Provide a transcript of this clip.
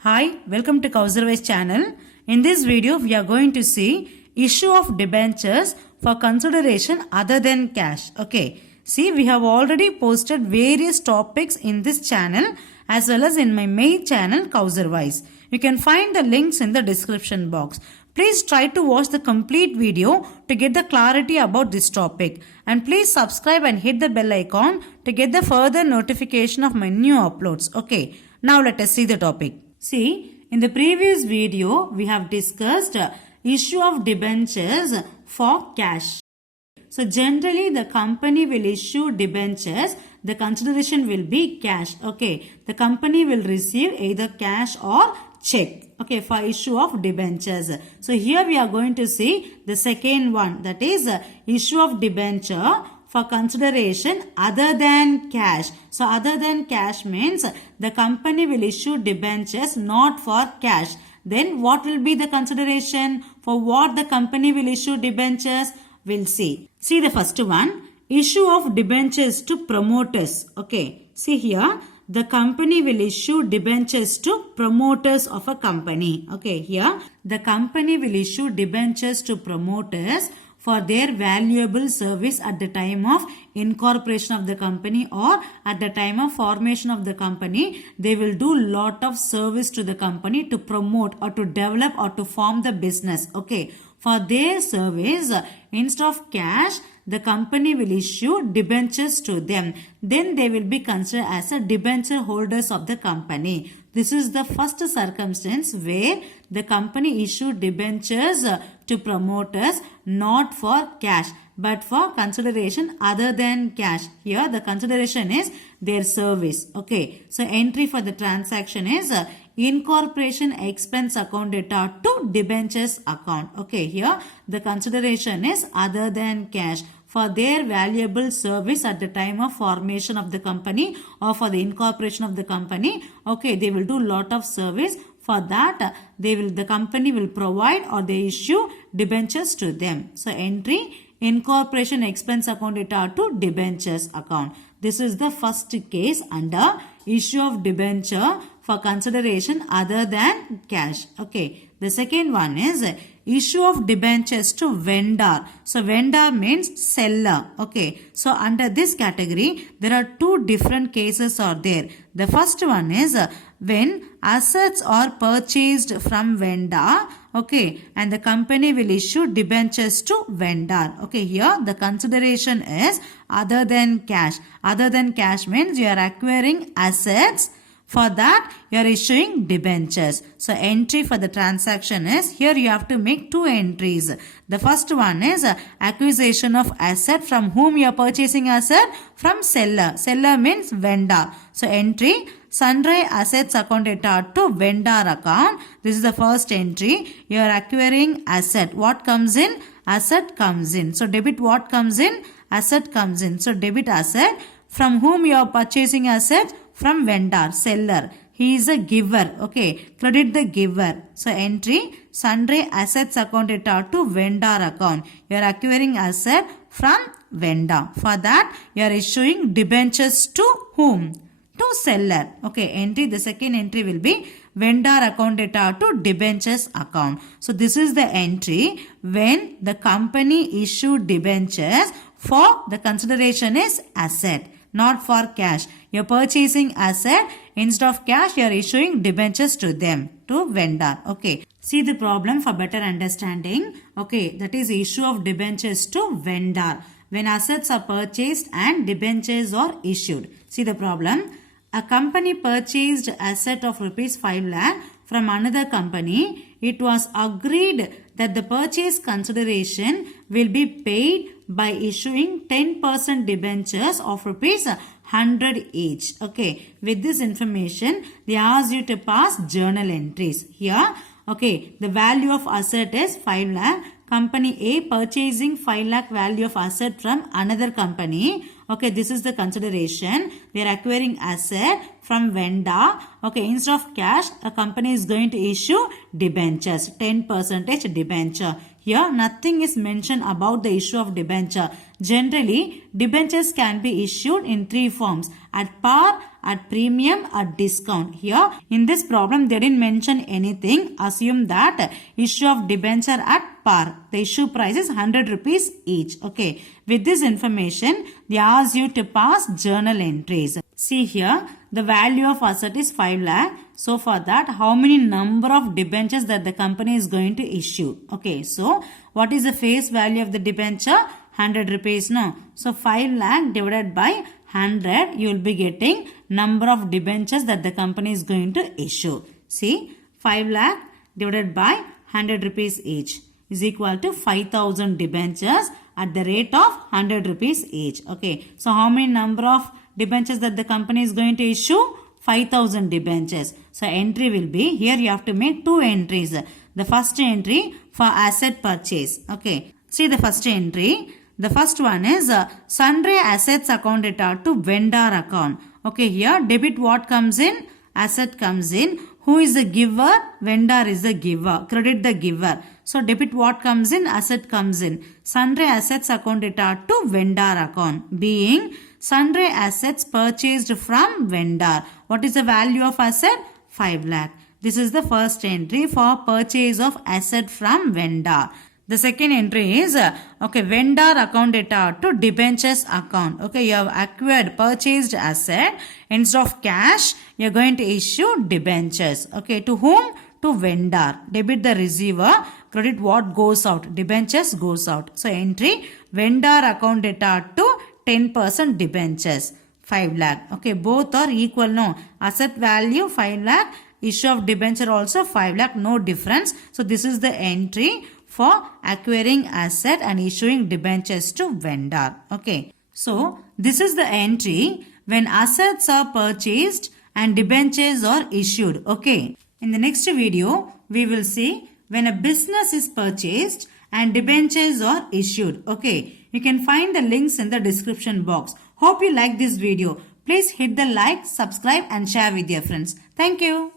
Hi, welcome to Kauserwise channel. In this video, we are going to see issue of debentures for consideration other than cash. Okay, see, we have already posted various topics in this channel as well as in my main channel Kauserwise. You can find the links in the description box. Please try to watch the complete video to get the clarity about this topic. And please subscribe and hit the bell icon to get the further notification of my new uploads. Okay, now let us see the topic. See, in the previous video, we have discussed issue of debentures for cash. So, generally, the company will issue debentures. The consideration will be cash. Okay, the company will receive either cash or check. Okay, for issue of debentures. So, here we are going to see the second one, that is issue of debenture for consideration other than cash. So, other than cash means the company will issue debentures not for cash. Then what will be the consideration? For what the company will issue debentures? We'll see. See the first one, issue of debentures to promoters. Okay, see here, the company will issue debentures to promoters of a company. Okay, here, the company will issue debentures to promoters for their valuable service at the time of incorporation of the company or at the time of formation of the company. They will do lot of service to the company to promote or to develop or to form the business. Okay, for their service, instead of cash, the company will issue debentures to them. Then they will be considered as a debenture holders of the company. This is the first circumstance where the company issued debentures to promoters not for cash but for consideration other than cash. Here the consideration is their service. Okay, so entry for the transaction is incorporation expense account data to debentures account. Okay, here the consideration is other than cash for their valuable service at the time of formation of the company or for the incorporation of the company. Okay, they will do lot of service. For that, the company will provide or they issue debentures to them. So, entry incorporation expense account data to debentures account. This is the first case under issue of debenture for consideration other than cash. Okay. The second one is issue of debentures to vendor. So, vendor means seller. Okay. So, under this category, there are two different cases are there. The first one is when assets are purchased from vendor. Okay. And the company will issue debentures to vendor. Okay. Here, the consideration is other than cash. Other than cash means you are acquiring assets. For that, you are issuing debentures. So, entry for the transaction is, here you have to make two entries. The first one is acquisition of asset. From whom you are purchasing asset? From seller. Seller means vendor. So, entry sundry assets account data to vendor account. This is the first entry. You are acquiring asset. What comes in? Asset comes in. So, debit what comes in? Asset comes in. So, debit asset. From whom you are purchasing asset? From vendor, seller. He is a giver. Okay. Credit the giver. So, entry sundry assets account data to vendor account. You are acquiring asset from vendor. For that, you are issuing debentures to whom? To seller. Okay. Entry, the second entry will be vendor account data to debentures account. So, this is the entry when the company issued debentures for the consideration is asset, not for cash. You are purchasing asset, instead of cash you are issuing debentures to them, to vendor. Okay. See the problem for better understanding. Okay, that is issue of debentures to vendor. When assets are purchased and debentures are issued. See the problem. A company purchased asset of rupees 5 lakh from another company. It was agreed that the purchase consideration will be paid by issuing 10% debentures of rupees 100 each. Okay. With this information, they ask you to pass journal entries. Here, okay, the value of asset is 5 lakh. Company A purchasing 5 lakh value of asset from another company. Okay, this is the consideration. They are acquiring asset from vendor. Okay, instead of cash, a company is going to issue debentures, 10% debenture. Here, nothing is mentioned about the issue of debenture. Generally, debentures can be issued in three forms: at par, at premium, at discount. Here, in this problem, they didn't mention anything. Assume that issue of debenture at par. The issue price is 100 rupees each. Okay. With this information, they ask you to pass journal entries. See here, the value of asset is 5 lakh. So for that, how many number of debentures that the company is going to issue? Okay. So what is the face value of the debenture? 100 rupees. No. So 5 lakh divided by 100, you will be getting number of debentures that the company is going to issue. See, 5 lakh divided by 100 rupees each is equal to 5,000 debentures at the rate of 100 rupees each. Okay. So how many number of debentures that the company is going to issue? 5,000 debentures. So entry will be, here you have to make two entries. The first entry for asset purchase. Okay. See the first entry. The first one is sundry assets account debtor to vendor account. Okay, here debit what comes in? Asset comes in. Who is the giver? Vendor is the giver. Credit the giver. So debit what comes in? Asset comes in. Sundry assets account debtor to vendor account. Being sundry assets purchased from vendor. What is the value of asset? 5 lakh. This is the first entry for purchase of asset from vendor. The second entry is, vendor account debtor to debentures account. Okay, you have acquired, purchased asset. Instead of cash, you are going to issue debentures. Okay, to whom? To vendor. Debit the receiver, credit what goes out. Debentures goes out. So, entry, vendor account debtor to 10% debentures. 5 lakh. Okay, both are equal. No, asset value 5 lakh. Issue of debenture also 5 lakh. No difference. So, this is the entry for acquiring asset and issuing debentures to vendor. Okay. So, this is the entry when assets are purchased and debentures are issued. Okay. In the next video, we will see when a business is purchased and debentures are issued. Okay. You can find the links in the description box. Hope you like this video. Please hit the like, subscribe and share with your friends. Thank you.